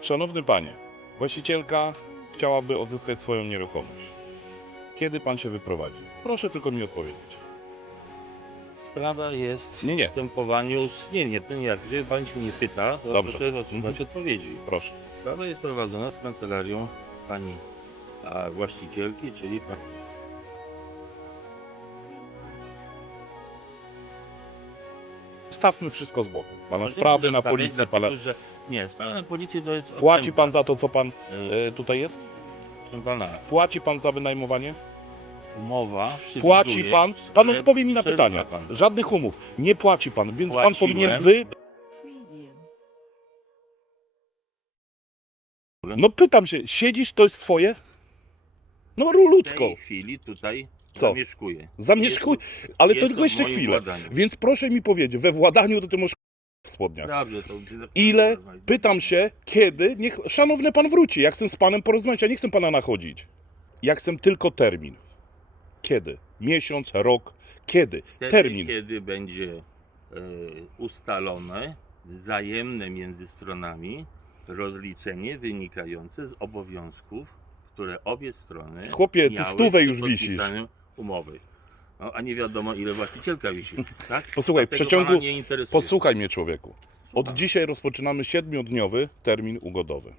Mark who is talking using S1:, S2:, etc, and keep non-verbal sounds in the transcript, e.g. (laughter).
S1: Szanowny panie, właścicielka chciałaby odzyskać swoją nieruchomość. Kiedy pan się wyprowadzi? Proszę tylko mi odpowiedzieć.
S2: Sprawa jest
S1: Nie, nie.
S2: w postępowaniu. Nie, nie, to nie jak. Jeżeli pan się mnie pyta, to
S1: Dobrze.
S2: proszę otrzymać
S1: Mhm.
S2: odpowiedzi.
S1: Proszę.
S2: Sprawa jest prowadzona z kancelarią pani a, właścicielki, czyli pan.
S1: Stawmy wszystko z boku. Pana sprawy na policji, pana...
S2: że Nie, sprawa na policji to jest.
S1: Płaci pan za to, co pan
S2: E,
S1: e, tutaj jest?
S2: Proszę pana,
S1: Płaci pan za wynajmowanie?
S2: umowa.
S1: Płaci
S2: przewiduje,
S1: pan? Pan
S2: że
S1: odpowie mi na
S2: przerywa
S1: pytania.
S2: pan.
S1: Żadnych umów. Nie płaci pan, więc pan
S2: Płaciłem.
S1: powinien wy...
S3: Medium.
S1: No pytam się, siedzisz, to jest twoje? No
S2: W
S1: ludzko.
S2: tej chwili tutaj
S1: Co?
S2: zamieszkuję.
S1: Zamieszkuj,
S2: Jest
S1: ale
S2: jest
S1: to tylko
S2: w
S1: jeszcze
S2: moim
S1: chwilę.
S2: władaniu.
S1: Więc proszę mi powiedzieć, we władaniu to ty możesz w spodniach.
S2: Dobrze, to
S1: Ile? Pytam się, kiedy? Niech szanowny pan wróci. Ja chcę z panem porozmawiać, ja nie chcę pana nachodzić. Ja chcę tylko termin. Kiedy? Miesiąc, rok? Kiedy?
S2: Wtedy,
S1: Termin.
S2: kiedy będzie e, ustalone wzajemne między stronami rozliczenie wynikające z obowiązków, które obie strony
S1: Chłopie, ty
S2: miały
S1: stówę
S2: przy
S1: już wisisz.
S2: podpisaniu umowy. No, a nie wiadomo ile właścicielka wisi, tak? (laughs)
S1: Posłuchaj, w
S2: Dlatego
S1: przeciągu...
S2: pana nie interesuje.
S1: Posłuchaj mnie, człowieku. Od dzisiaj rozpoczynamy siedmiodniowy termin ugodowy.